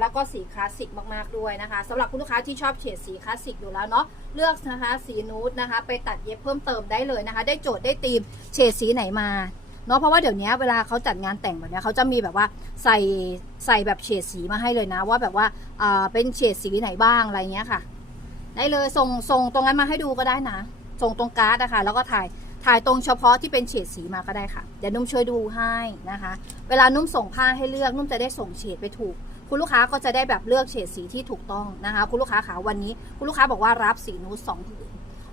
แล้วก็สีคลาสสิกมากๆด้วยนะคะสำหรับคุณลูกค้าที่ชอบเฉดสีคลาสสิกอยู่แล้วเนาะเลือกนะคะสีนูดนะคะ ไปตัดเย็บเพิ่มเติมได้เลยนะคะ ได้โจทย์ได้ธีมเฉดสีไหนมาเนาะเพราะว่าเดี๋ยวนี้เวลาเขาจัดงานแต่งแบบนี้เขาจะมีแบบว่าใส่ใส่แบบเฉดสีมาให้เลยนะ ว่าแบบว่าอ่าเป็นเฉดสีไหนบ้างอะไรเงี้ยค่ะ ได้เลยส่งส่งตรงนั้นมาให้ดูก็ได้นะส่งตรงการ์ดนะคะแล้วก็ถ่ายถ่ายตรงเฉพาะที่เป็นเฉดสีมาก็ได้ค่ะ เดี๋ยวนุ่มช่วยดูให้นะคะ เวลานุ่มส่งผ้าให้เลือกนุ่มจะได้ส่งเฉดไปถูก คุณลูกค้าก็จะได้แบบเลือกเฉดสีที่ถูกต้องนะคะ คุณลูกค้าขาวันนี้ คุณลูกค้าบอกว่ารับสีนูดสองผืน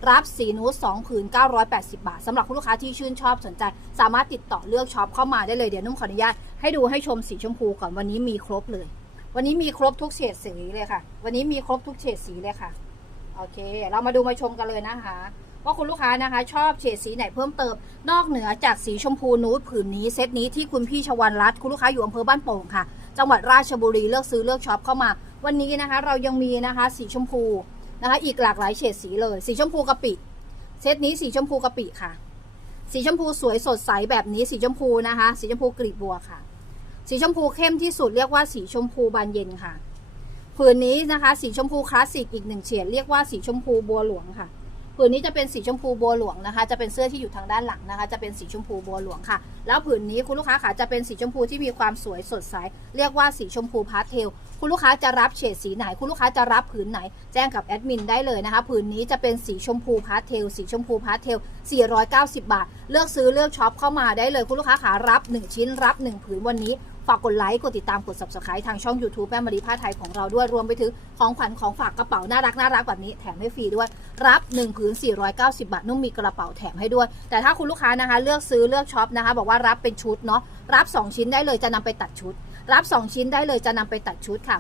รับสีนูดสองผืน 980 บาทสำหรับคุณลูกค้าที่ชื่นชอบสนใจ สามารถติดต่อเลือกช็อปเข้ามาได้เลยเดี๋ยวนุ่มขออนุญาตให้ดูให้ชมสีชมพูก่อนวันนี้มีครบเลย วันนี้มีครบทุกเฉดสีเลยค่ะ วันนี้มีครบทุกเฉดสีเลยค่ะโอเค เรามาดูมาชมกันเลยนะคะว่าคุณลูกค้านะคะชอบเฉดสีไหนเพิ่มเติม นอกเหนือจากสีชมพูนูดผืนนี้เซตนี้ที่คุณพี่ชวันรัตคุณลูกค้าอยู่อำเภอบ้านโป่งค่ะ จังหวัดราชบุรีเลือกซื้อเลือกช็อปเข้ามา วันนี้นะคะ เรายังมีนะคะ สีชมพูนะคะ อีกหลากหลายเฉดสีเลย สีชมพูกะปิ เซตนี้สีชมพูกะปิค่ะ สีชมพูสวยสดใสแบบนี้สีชมพูนะคะ สีชมพูกลีบบัวค่ะ สีชมพูเข้มที่สุดเรียกว่าสีชมพูบานเย็นค่ะผืนนี้นะคะ สีชมพูคลาสสิกอีกหนึ่งเฉดเรียกว่าสีชมพูบัวหลวงค่ะ ผืนนี้จะเป็นสีชมพูบัวหลวงนะคะ จะเป็นเสื้อที่อยู่ทางด้านหลังนะคะ จะเป็นสีชมพูบัวหลวงค่ะ แล้วผืนนี้คุณลูกค้าค่ะจะเป็นสีชมพูที่มีความสวยสดใส เรียกว่าสีชมพูพาสเทล คุณลูกค้าจะรับเฉดสีไหน คุณลูกค้าจะรับผืนไหน แจ้งกับแอดมินได้เลยนะคะ ผืนนี้จะเป็นสีชมพูพาสเทล สีชมพูพาสเทล 490 บาท เลือกซื้อเลือกช็อปเข้ามาได้เลยคุณลูกค้าขารับ 1 ชิ้นรับ 1 ผืนวันนี้ ฝากกดไลค์กดติดตามกด subscribe ทางช่อง YouTube แม่มารีผ้าไทยของเราด้วยรวมไปถึงของขวัญของฝากกระเป๋าน่ารักน่ารักแบบนี้แถมให้ฟรีด้วย รับ 1 ผืน 490 บาทนุ่มมีกระเป๋าแถมให้ด้วย แต่ถ้าคุณลูกค้านะคะ เลือกซื้อเลือกช็อปนะคะ บอกว่ารับเป็นชุดเนาะรับ 2 ชิ้นได้เลยจะนำไปตัดชุด รับ 2 ชิ้นได้เลยจะนำไปตัดชุดค่ะ